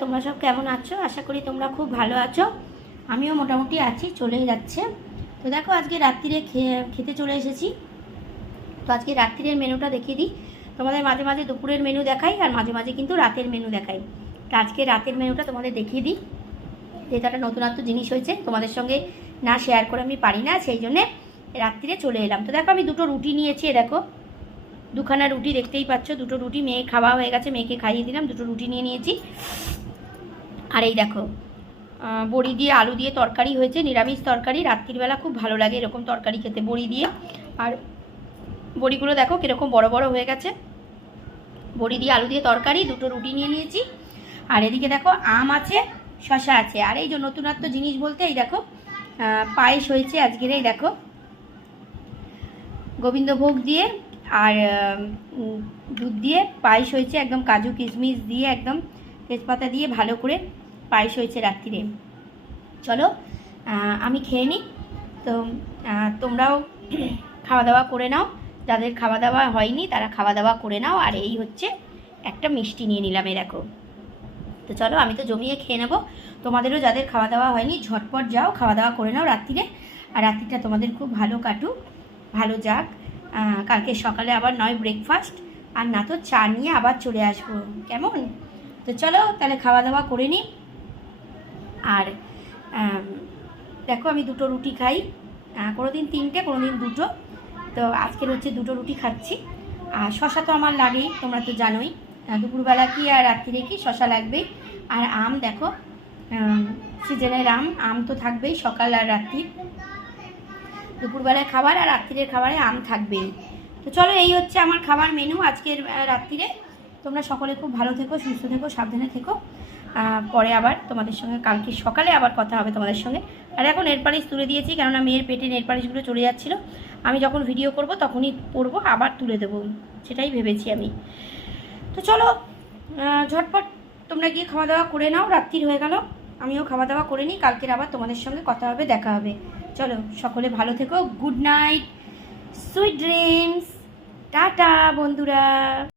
তোমরা সব কেমন আছো? আশা করি তোমরা খুব ভালো আছো। আমিও মোটামুটি আছি, চলেই যাচ্ছে। তো দেখো আজকে রাত্রিরে খেতে চলে এসেছি। তো আজকে রাত্রিরের মেনুটা দেখিয়ে দিই তোমাদের। মাঝে মাঝে দুপুরের মেনু দেখাই আর মাঝে মাঝে কিন্তু রাতের মেনু দেখাই। তো আজকে রাতের মেনুটা তোমাদের দেখিয়ে দিই, যেহেতু একটা নতুনত্ব জিনিস হয়েছে, তোমাদের সঙ্গে না শেয়ার করে আমি পারি না, সেই জন্যে রাত্রিরে চলে এলাম। তো দেখো আমি দুটো রুটি নিয়েছি, দেখো দুখানা রুটি দেখতেই পাচ্ছ, দুটো রুটি মেয়ে খাওয়া হয়ে গেছে, মেয়েকে খাইয়ে দিলাম, দুটো রুটি নিয়ে নিয়েছি। আর এই দেখো বড়ি দিয়ে আলু দিয়ে তরকারি হয়েছে, নিরামিষ তরকারি। রাত্রিবেলা খুব ভালো লাগে এরকম তরকারি খেতে, বড়ি দিয়ে। আর বড়িগুলো দেখো কীরকম বড় বড় হয়ে গেছে। বড়ি দিয়ে আলু দিয়ে তরকারি, দুটো রুটি নিয়ে নিয়েছি। আর এদিকে দেখো আম আছে, শশা আছে। আর এই যে নতুনত্ব জিনিস বলতে এই দেখো পায়েস হয়েছে আজকের। এই দেখো গোবিন্দভোগ দিয়ে আর দুধ দিয়ে পায়েস হয়েছে, একদম কাজু কিশমিশ দিয়ে, একদম তেজপাতা দিয়ে ভালো করে পায়েস হয়েছে রাত্রিরে। চলো আমি খেয়ে নিই। তো তোমরাও খাওয়া দাওয়া করে নাও, যাদের খাওয়া দাওয়া হয়নি তারা খাওয়া দাওয়া করে নাও। আর এই হচ্ছে একটা মিষ্টি নিয়ে নিলাম, এই দেখো। তো চলো আমি তো জমিয়ে খেয়ে নেবো, তোমাদেরও যাদের খাওয়া দাওয়া হয়নি ঝটপট যাও খাওয়া দাওয়া করে নাও রাত্রিরে। আর রাত্রিটা তোমাদের খুব ভালো কাটুক, ভালো যাক। কালকে সকালে আবার নয় ব্রেকফাস্ট, আর না তো চা নিয়ে আবার চলে আসবো, কেমন? তো চলো তাহলে খাওয়া দাওয়া করে নিই। আর দেখো আমি দুটো রুটি খাই, কোনো দিন তিনটে, কোনো দিন দুটো। তো আজকের হচ্ছে দুটো রুটি খাচ্ছি। আর শশা তো আমার লাগেই, তোমরা তো জানোই দুপুরবেলা কি আর রাত্রিরে কি শশা লাগবেই। আর আম দেখো সিজনের আম তো থাকবেই, সকাল আর রাত্রি, দুপুরবেলায় খাবার আর রাত্রিরের খাবারে আম থাকবেই। তো চলো এই হচ্ছে আমার খাবার মেনু আজকের রাত্রিরে। তোমরা সকলে খুব ভালো থেকো, সুস্থ থেকো, সাবধানে থেকো। পরে আবার তোমাদের সঙ্গে কালকে সকালে আবার কথা হবে তোমাদের সঙ্গে। আর এখন নেল পালিশ তুলে দিয়েছি, কেননা মেয়ের পেটে নেল পালিশগুলো চলে যাচ্ছিলো। আমি যখন ভিডিও করব তখনই পরবো, আবার তুলে দেবো, সেটাই ভেবেছি আমি। তো চলো ঝটপট তোমরা গিয়ে খাওয়া দাওয়া করে নাও, রাত্রির হয়ে গেল। আমিও খাওয়া দাওয়া করে নিই, কালকের আবার তোমাদের সঙ্গে কথা হবে, দেখা হবে। চলো সকলে ভালো থেকো, good night, sweet dreams, tata বন্ধুরা।